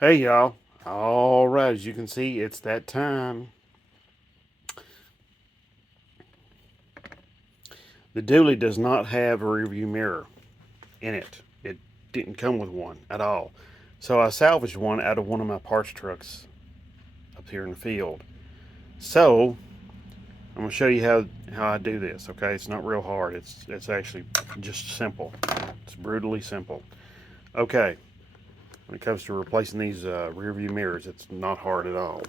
Hey y'all. All right, as you can see, it's that time. The dually does not have a rearview mirror in it. It didn't come with one at all. So I salvaged one out of one of my parts trucks up here in the field. So I'm gonna show you how I do this. Okay, it's not real hard. It's actually just simple. It's brutally simple. Okay, when it comes to replacing these rearview mirrors, it's not hard at all.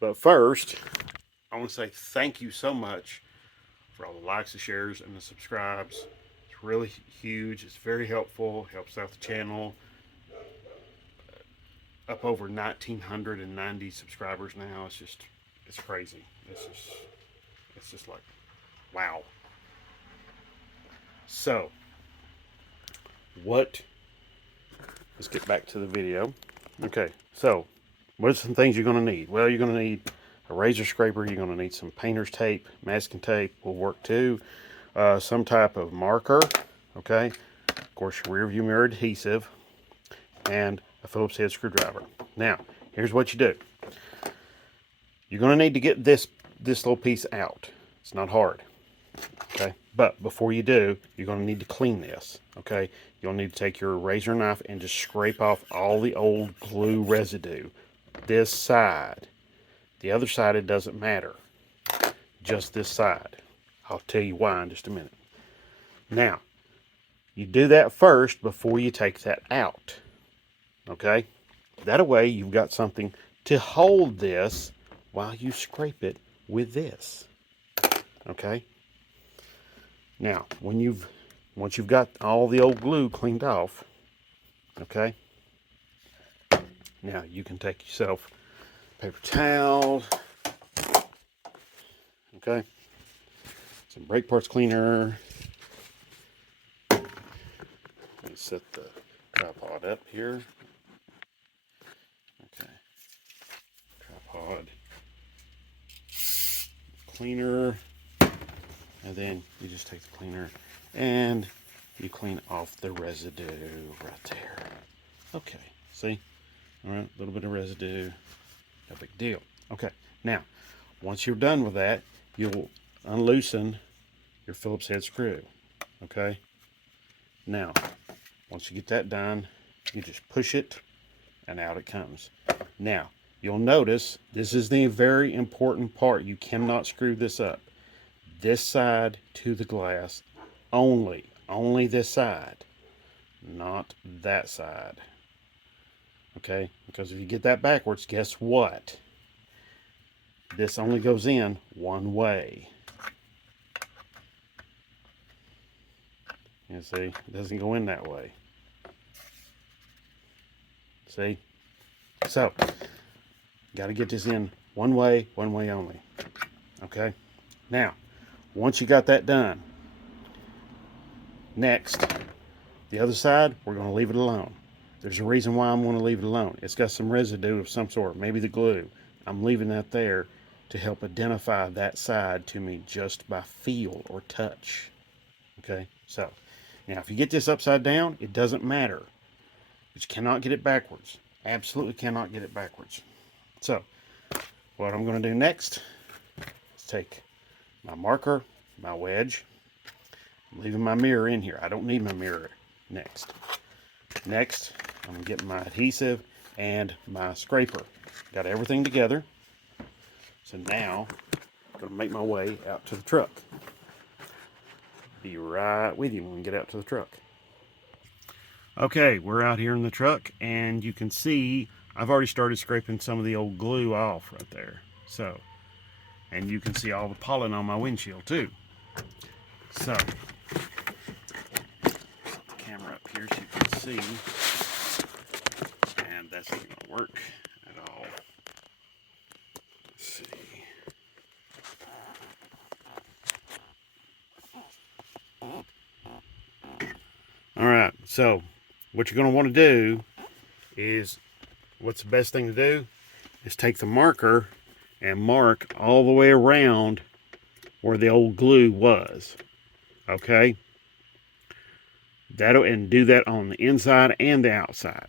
But first, I want to say thank you so much for all the likes, the shares, and the subscribes. It's really huge. It's very helpful. Helps out the channel. Up over 1,990 subscribers now. It's crazy. It's just like, wow. So, what? Let's get back to the video. Okay, so what are some things you're going to need? Well, you're going to need a razor scraper. You're going to need some painter's tape, masking tape will work too. Some type of marker. Okay, of course, your rear view mirror adhesive, and a Phillips head screwdriver. Now, here's what you do. You're going to need to get this little piece out. It's not hard. Okay, but before you do, you're going to need to clean this. Okay, you'll need to take your razor knife and just scrape off all the old glue residue. This side. The other side, it doesn't matter. Just this side. I'll tell you why in just a minute. Now, you do that first before you take that out. Okay? That way you've got something to hold this while you scrape it with this. Okay? Now, once you've got all the old glue cleaned off, okay? Now you can take yourself paper towel, okay? Some brake parts cleaner. Let me set the tripod up here. Okay. Tripod cleaner. And then you just take the cleaner and you clean off the residue right there. Okay, see? All right, a little bit of residue, no big deal. Okay, now, once you're done with that, you'll unloosen your Phillips head screw. Okay? Now, once you get that done, you just push it and out it comes. Now, you'll notice this is the very important part. You cannot screw this up. This side to the glass only. Only this side, not that side. Okay? Because if you get that backwards, guess what? This only goes in one way. You see, it doesn't go in that way. See? So, got to get this in one way only. Okay? Now, once you got that done, next, the other side, we're going to leave it alone. There's a reason why I'm going to leave it alone. It's got some residue of some sort, maybe the glue. I'm leaving that there to help identify that side to me just by feel or touch. Okay, so now if you get this upside down, it doesn't matter. But you cannot get it backwards. Absolutely cannot get it backwards. So what I'm going to do next is take my marker, my wedge. I'm leaving my mirror in here. I don't need my mirror next. Next, I'm going to get my adhesive and my scraper. Got everything together. So now, I'm going to make my way out to the truck. Be right with you when we get out to the truck. Okay, we're out here in the truck, and you can see I've already started scraping some of the old glue off right there. So, and you can see all the pollen on my windshield too. So, put the camera up here so you can see. And that's not going to work at all. Let's see. All right, so what you're going to want to do is, what's the best thing to do is take the marker and mark all the way around where the old glue was. Okay? And do that on the inside and the outside.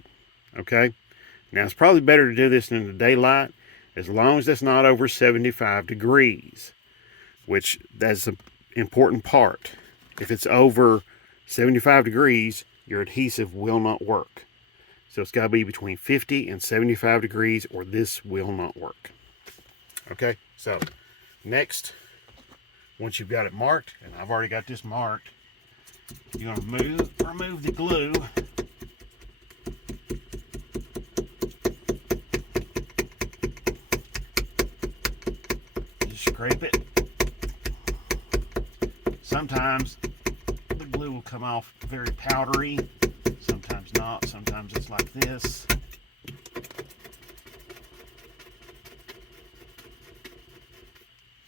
Okay? Now, it's probably better to do this in the daylight, as long as it's not over 75 degrees, which that's the important part. If it's over 75 degrees, your adhesive will not work. So it's got to be between 50 and 75 degrees, or this will not work. Okay, so next, once you've got it marked, and I've already got this marked, you're going to remove the glue. Just scrape it. Sometimes the glue will come off very powdery, sometimes not, sometimes it's like this.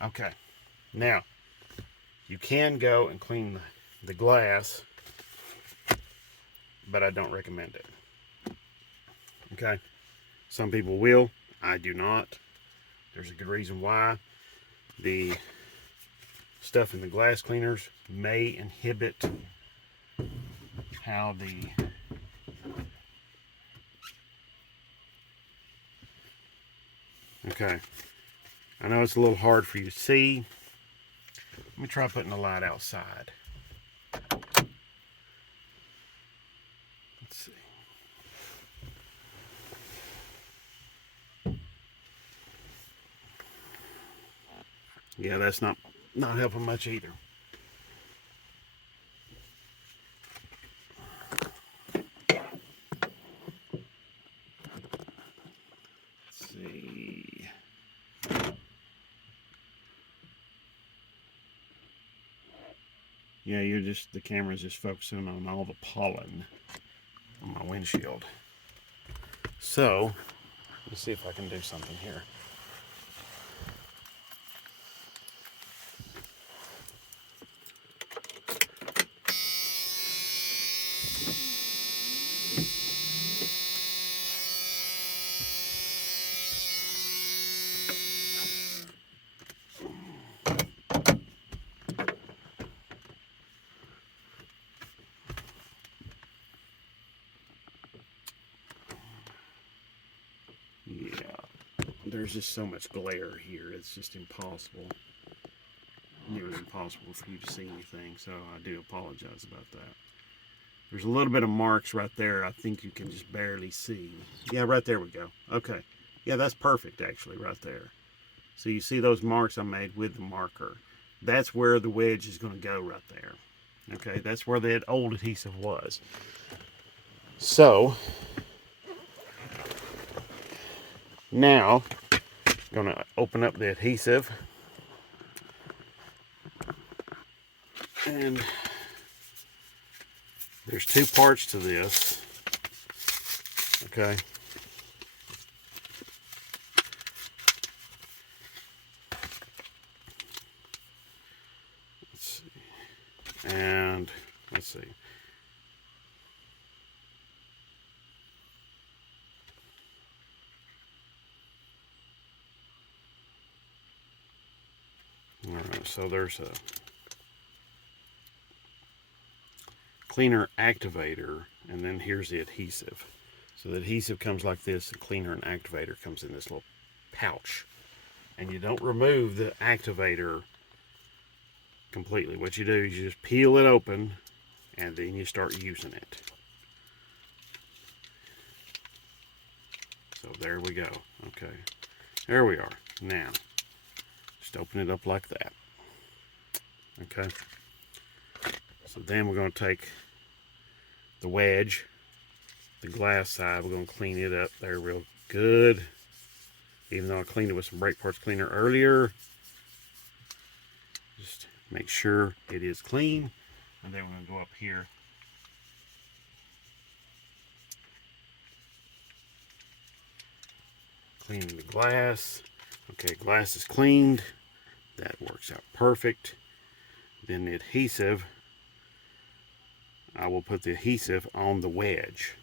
Okay, now you can go and clean the glass, but I don't recommend it. Okay, some people will, I do not. There's a good reason why. The stuff in the glass cleaners may inhibit how the okay, I know it's a little hard for you to see. Let me try putting the light outside. Let's see. Yeah, that's not helping much either. Let's see. Yeah, the camera's just focusing on all the pollen on my windshield. So, let's see if I can do something here. Yeah, there's just so much glare here, it's just impossible. Nearly impossible for you to see anything, so I do apologize about that. There's a little bit of marks right there. I think you can just barely see. Yeah, right there we go. Okay. Yeah, that's perfect actually right there. So you see those marks I made with the marker. That's where the wedge is going to go right there. Okay, that's where that old adhesive was. So, now, I'm going to open up the adhesive. And there's two parts to this. Okay. Let's see. And let's see. All right, so there's a cleaner activator, and then here's the adhesive. So the adhesive comes like this, the cleaner and activator comes in this little pouch. And you don't remove the activator completely. What you do is you just peel it open, and then you start using it. So there we go. Okay, there we are. Now, just open it up like that. Okay. So then we're going to take the wedge, the glass side, we're going to clean it up there real good. Even though I cleaned it with some brake parts cleaner earlier, just make sure it is clean. And then we're going to go up here. Cleaning the glass. Okay, glass is cleaned. That works out perfect. Then the adhesive, I will put the adhesive on the wedge.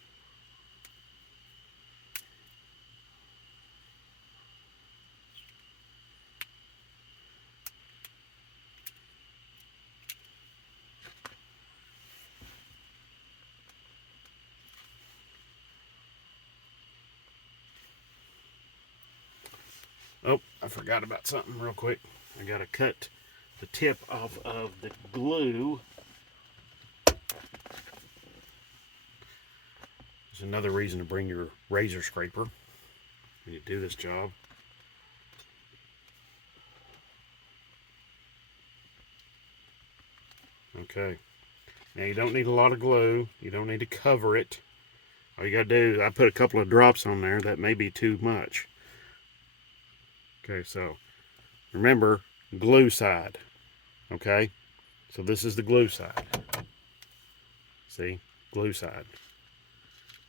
Oh, I forgot about something real quick. I gotta cut the tip off of the glue. There's another reason to bring your razor scraper when you do this job. Okay. Now you don't need a lot of glue. You don't need to cover it. All you gotta do is, I put a couple of drops on there. That may be too much. Okay, so remember, glue side. Okay, so this is the glue side. See, glue side.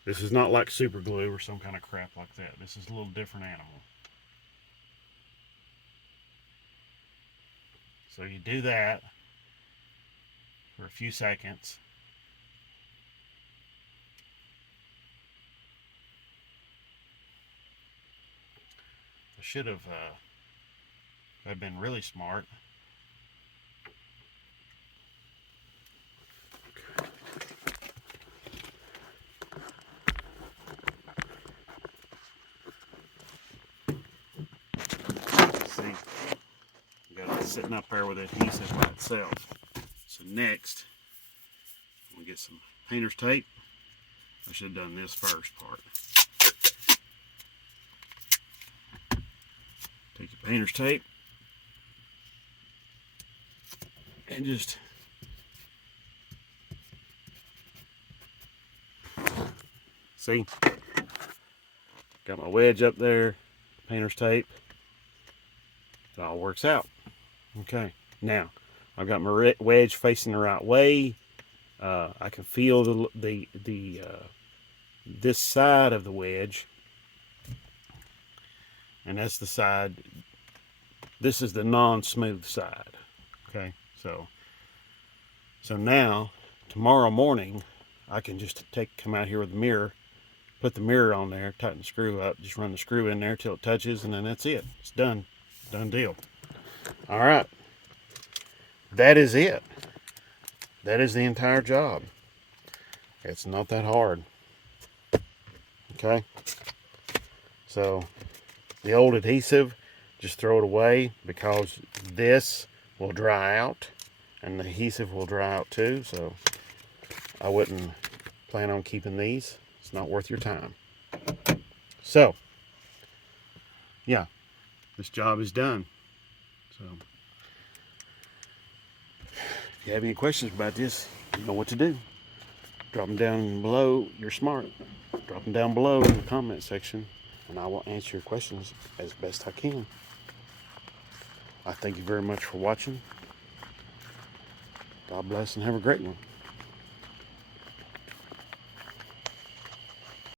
This is not like super glue or some kind of crap like that. This is a little different animal. So you do that for a few seconds. I should have I've been really smart. See, you got it sitting up there with adhesive by itself. So next, we'll get some painter's tape. I should have done this first part. Take your painter's tape and just see, got my wedge up there, painter's tape. It all works out. Okay, now I've got my wedge facing the right way. I can feel this side of the wedge, and that's the side. This is the non-smooth side. Okay, so now tomorrow morning I can just come out here with the mirror, put the mirror on there, tighten the screw up, just run the screw in there till it touches, and then that's it. It's done. Done deal. All right, that is it. That is the entire job. It's not that hard. Okay, so the old adhesive, just throw it away, because this will dry out and the adhesive will dry out too, so I wouldn't plan on keeping these. It's not worth your time. So yeah, this job is done. So if you have any questions about this, you know what to do. Drop them down below. You're smart. Drop them down below in the comment section, and I will answer your questions as best I can. I thank you very much for watching. God bless and have a great one.